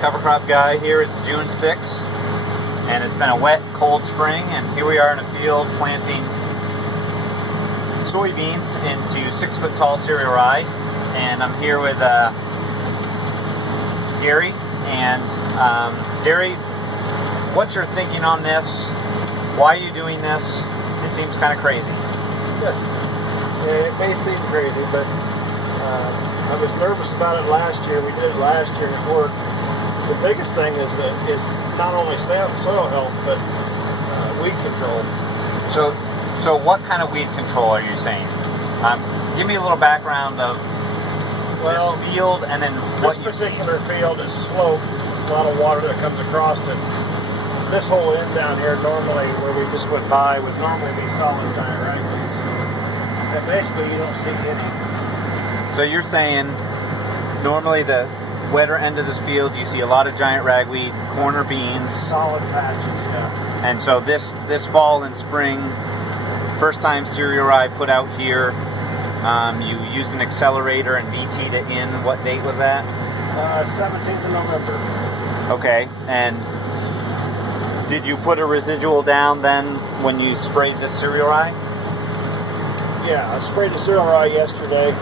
Cover Crop Guy here. It's June 6th, and it's been a wet, cold spring, and here we are in a field planting soybeans into 6-foot tall cereal rye. And I'm here with Gary. And Gary, what's your thinking on this? Why are you doing this? It seems kind of crazy. Yeah, it may seem crazy, but I was nervous about it last year. We did it last year and it worked. The biggest thing is not only soil health, but weed control. So what kind of weed control are you saying? Give me a little background of this field, and then what this particular field is sloped. There's a lot of water that comes across it. So this whole end down here, normally where we just went by, would normally be solid giant ragweeds. And basically, you don't see any. So you're saying normally the wetter end of this field, you see a lot of giant ragweed, corner beans, solid patches, yeah. And so this fall and spring, first time cereal rye put out here. You used an accelerator and BT'd it in. What date was that? 17th of November. Okay, and did you put a residual down then when you sprayed the cereal rye? Yeah, I sprayed the cereal rye yesterday.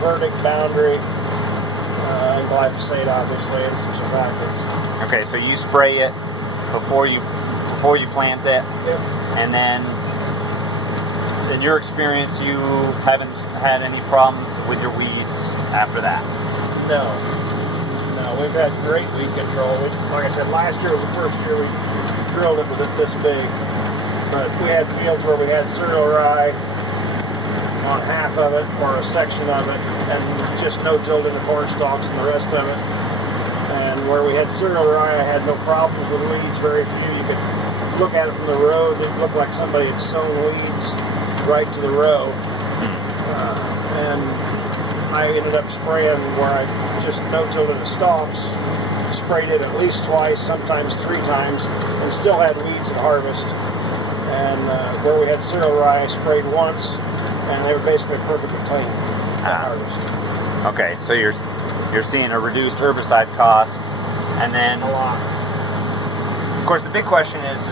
Verdict, boundary, and glyphosate, obviously, and some surfactants. Okay, so you spray it before you plant it. Yep. And then, in your experience, you haven't had any problems with your weeds after that? No, we've had great weed control. Like I said, last year was the first year we drilled it with it this big. But we had fields where we had cereal rye on half of it or a section of it, and just no-tilled in the corn stalks and the rest of it. And where we had cereal rye, I had no problems with weeds, very few. You could look at it from the road, it looked like somebody had sown weeds right to the row. And I ended up spraying where I just no-tilled in the stalks, sprayed it at least twice, sometimes 3 times, and still had weeds at harvest. And where we had cereal rye, I sprayed once, and they were basically perfectly clean at harvest. Okay, so you're seeing a reduced herbicide cost, and then a lot. Of course, the big question is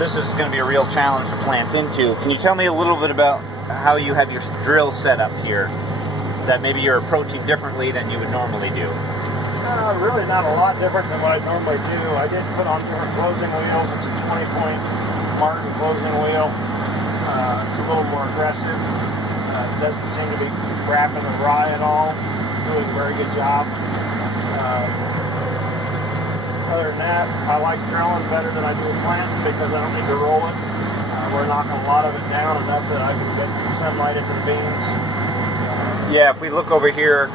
this is going to be a real challenge to plant into. Can you tell me a little bit about how you have your drill set up here, that maybe you're approaching differently than you would normally do? Really not a lot different than what I normally do. I did put on different closing wheels. It's a 20-point Martin closing wheel. It's a little more aggressive. It doesn't seem to be wrapping the rye at all. Doing a very good job. Other than that, I like drilling better than I do planting because I don't need to roll it. We're knocking a lot of it down enough that I can get sunlight into the beans. Yeah, if we look over here,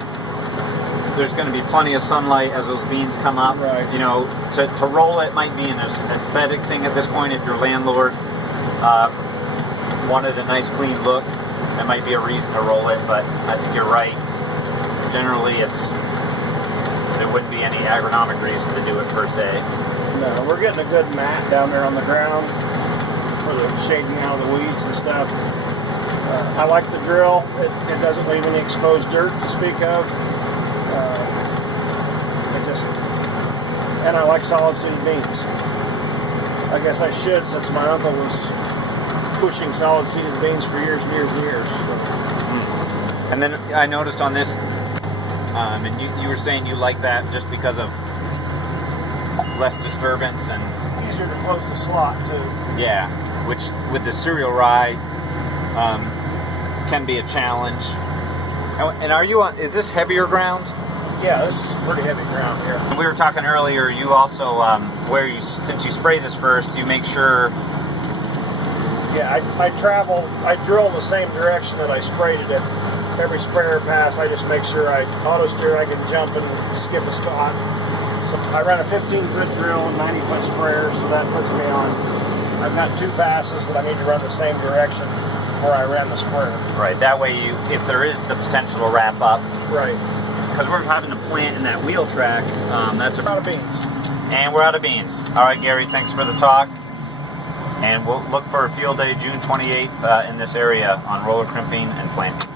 there's going to be plenty of sunlight as those beans come up. Right. You know, to roll it might be an aesthetic thing at this point. If your landlord wanted a nice clean look, that might be a reason to roll it, but I think you're right. Generally, there wouldn't be any agronomic reason to do it per se. No, we're getting a good mat down there on the ground for the shading out of the weeds and stuff. I like the drill. It doesn't leave any exposed dirt to speak of. And I like solid-seeded beans. I guess I should, since my uncle was pushing solid-seeded beans for years and years and years. And then I noticed on this, and you were saying you like that just because of less disturbance and easier to close the slot too. Yeah, which with the cereal rye can be a challenge. And are you on? Is this heavier ground? Yeah, this is pretty heavy ground here. We were talking earlier. You also, since you spray this first, you make sure. Yeah, I drill the same direction that I sprayed it in. Every sprayer pass, I just make sure I auto steer. I can jump and skip a spot. So I run a 15-foot drill and 90-foot sprayer, so that puts me on. I've got 2 passes that I need to run the same direction where I ran the sprayer. Right. That way, if there is the potential to wrap up. Right. Because we're having to plant in that wheel track. That's out of beans. And we're out of beans. All right, Gary, thanks for the talk. And we'll look for a field day June 28th in this area on roller crimping and planting.